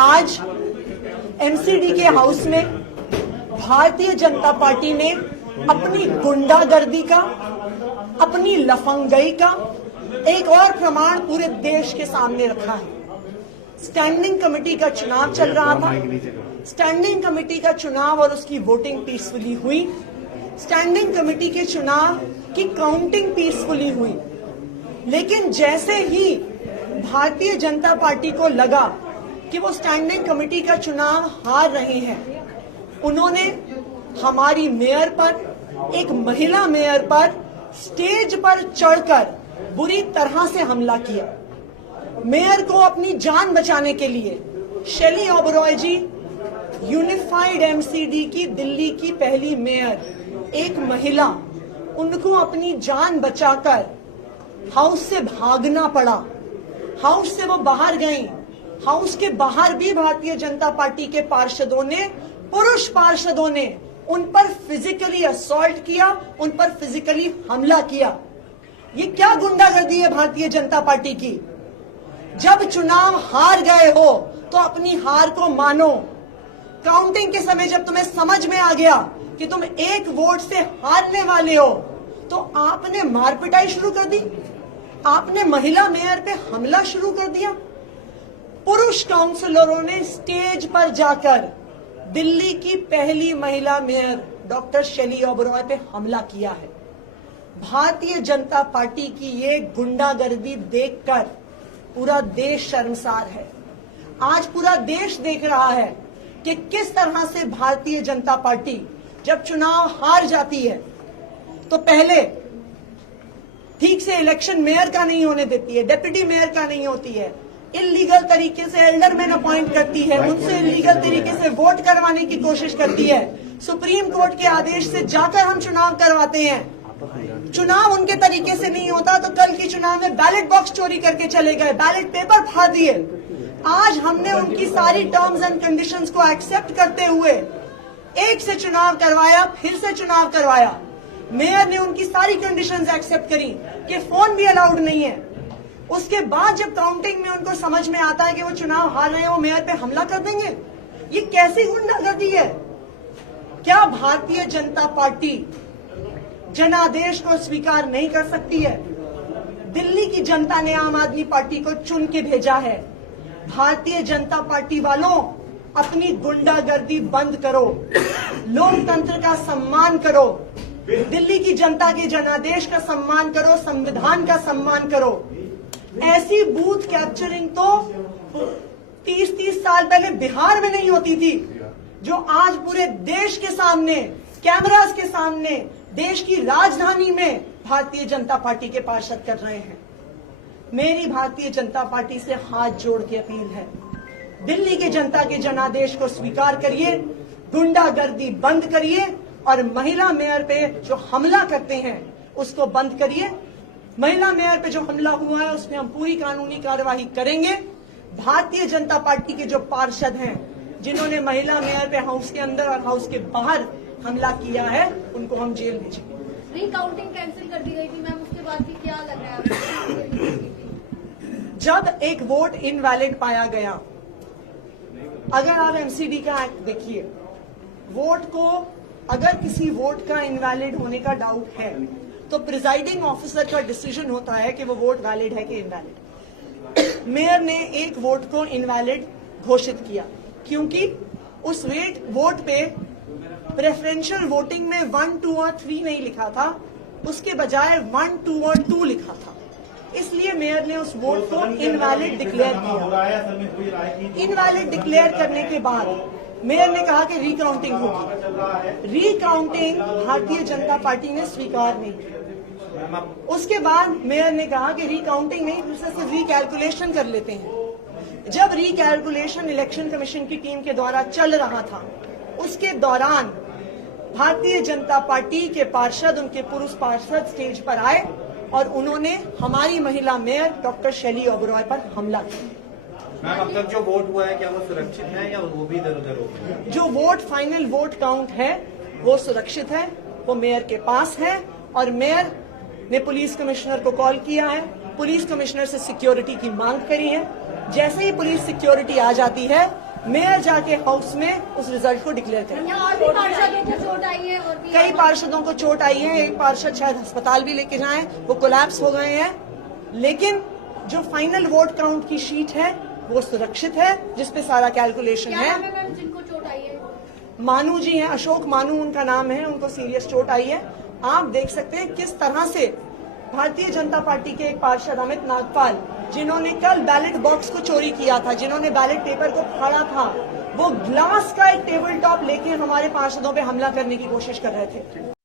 आज एमसीडी के हाउस में भारतीय जनता पार्टी ने अपनी गुंडागर्दी का, अपनी लफंगई का एक और प्रमाण पूरे देश के सामने रखा है। स्टैंडिंग कमेटी का चुनाव चल रहा था। स्टैंडिंग कमेटी का चुनाव और उसकी वोटिंग पीसफुली हुई। स्टैंडिंग कमेटी के चुनाव की काउंटिंग पीसफुली हुई। लेकिन जैसे ही भारतीय जनता पार्टी को लगा कि वो स्टैंडिंग कमेटी का चुनाव हार रहे हैं, उन्होंने हमारी मेयर पर, एक महिला मेयर पर स्टेज पर चढ़कर बुरी तरह से हमला किया। मेयर को अपनी जान बचाने के लिए शेली ओबरॉय जी, यूनिफाइड एमसीडी की दिल्ली की पहली मेयर, एक महिला, उनको अपनी जान बचाकर हाउस से भागना पड़ा। हाउस से वो बाहर गई। हाउस के बाहर भी भारतीय जनता पार्टी के पार्षदों ने, पुरुष पार्षदों ने उन पर फिजिकली असॉल्ट किया, उन पर फिजिकली हमला किया। ये क्या गुंडागर्दी है भारतीय जनता पार्टी की? जब चुनाव हार गए हो तो अपनी हार को मानो। काउंटिंग के समय जब तुम्हें समझ में आ गया कि तुम एक वोट से हारने वाले हो, तो आपने मारपिटाई शुरू कर दी। आपने महिला मेयर पे हमला शुरू कर दिया। पुरुष काउंसलरों ने स्टेज पर जाकर दिल्ली की पहली महिला मेयर डॉक्टर शेली ओबरॉय पे हमला किया है। भारतीय जनता पार्टी की ये गुंडागर्दी देखकर पूरा देश शर्मसार है। आज पूरा देश देख रहा है कि किस तरह से भारतीय जनता पार्टी जब चुनाव हार जाती है तो पहले ठीक से इलेक्शन मेयर का नहीं होने देती है, डिप्टी मेयर का नहीं होती है, इलीगल तरीके से एल्डरमैन अपॉइंट करती है, उनसे इलीगल तरीके से वोट करवाने की कोशिश करती है। सुप्रीम कोर्ट के आदेश से जाकर हम चुनाव करवाते हैं। चुनाव उनके तरीके से नहीं होता तो कल के चुनाव में बैलेट बॉक्स चोरी करके चले गए, बैलेट पेपर फाड़ दिए। आज हमने उनकी सारी टर्म्स एंड कंडीशंस को एक्सेप्ट करते हुए एक से चुनाव करवाया, फिर से चुनाव करवाया। मेयर ने उनकी सारी कंडीशंस एक्सेप्ट करी कि फोन भी अलाउड नहीं है। उसके बाद जब काउंटिंग में उनको समझ में आता है कि वो चुनाव हार रहे हैं, वो मेयर पे हमला कर देंगे। ये कैसी गुंडागर्दी है? क्या भारतीय जनता पार्टी जनादेश को स्वीकार नहीं कर सकती है? दिल्ली की जनता ने आम आदमी पार्टी को चुन के भेजा है। भारतीय जनता पार्टी वालों, अपनी गुंडागर्दी बंद करो, लोकतंत्र का सम्मान करो, दिल्ली की जनता के जनादेश का सम्मान करो, संविधान का सम्मान करो। ऐसी बूथ कैप्चरिंग तो 30-30 साल पहले बिहार में नहीं होती थी, जो आज पूरे देश के सामने, कैमरास के सामने, देश की राजधानी में भारतीय जनता पार्टी के पार्षद कर रहे हैं। मेरी भारतीय जनता पार्टी से हाथ जोड़ के अपील है, दिल्ली की जनता के जनादेश को स्वीकार करिए, गुंडागर्दी बंद करिए और महिला मेयर पे जो हमला करते हैं उसको बंद करिए। महिला मेयर पे जो हमला हुआ है उसमें हम पूरी कानूनी कार्यवाही करेंगे। भारतीय जनता पार्टी के जो पार्षद हैं जिन्होंने महिला मेयर पे हाउस के अंदर और हाउस के बाहर हमला किया है, उनको हम जेल भेजेंगे। रीकाउंटिंग कैंसिल कर दी गई थी मैम, उसके बाद भी क्या लग रहा है? जब एक वोट इनवैलिड पाया गया, अगर आप एमसीडी का एक्ट देखिए, वोट को, अगर किसी वोट का इनवैलिड होने का डाउट है तो प्रिजाइडिंग ऑफिसर का डिसीजन होता है कि वो वोट वैलिड है कि इनवैलिड। मेयर ने एक वोट को इनवैलिड घोषित किया क्योंकि उस वोट पे प्रेफरेंशियल वोटिंग में 1, 2 और 3 नहीं लिखा था, उसके बजाय 1, 2 और 2 लिखा था। इसलिए मेयर ने उस वोट को इनवैलिड डिक्लेयर किया। इनवैलिड डिक्लेयर करने के बाद मेयर ने कहा कि रीकाउंटिंग होगी। रीकाउंटिंग भारतीय जनता पार्टी ने स्वीकार नहीं की। उसके बाद मेयर ने कहा कि रीकाउंटिंग नहीं, फिर से सिर्फ रीकैलकुलेशन कर लेते हैं। जब रीकैलकुलेशन इलेक्शन कमीशन की टीम के द्वारा चल रहा था, उसके दौरान भारतीय जनता पार्टी के पार्षद, उनके पुरुष पार्षद स्टेज पर आए और उन्होंने हमारी महिला मेयर डॉक्टर शेली ओबरॉय पर हमला किया। मैम, अब तक जो वोट हुआ है क्या वो सुरक्षित है या वो भी इधर उधर हो गया? जो वोट, फाइनल वोट काउंट है वो सुरक्षित है, वो मेयर के पास है और मेयर ने पुलिस कमिश्नर को कॉल किया है, पुलिस कमिश्नर से सिक्योरिटी की मांग करी है। जैसे ही पुलिस सिक्योरिटी आ जाती है मेयर जाके हाउस में उस रिजल्ट को डिक्लेयर करें। यहाँ और भी पार्षदों को चोट आई है और भी कई पार्षदों को चोट आई है, एक पार्षद शायद अस्पताल भी लेके जाएं, वो कोलैप्स हो गए हैं, लेकिन जो फाइनल वोट काउंट की शीट है वो सुरक्षित है, जिसपे सारा कैलकुलेशन क्या है। नाम है मैम जिनको चोट आई है? मानू जी हैं, अशोक मानू उनका नाम है, उनको सीरियस चोट आई है। आप देख सकते हैं किस तरह से भारतीय जनता पार्टी के एक पार्षद अमित नागपाल, जिन्होंने कल बैलेट बॉक्स को चोरी किया था, जिन्होंने बैलेट पेपर को फाड़ा था, वो ग्लास का एक टेबल टॉप लेके हमारे पार्षदों पे हमला करने की कोशिश कर रहे थे।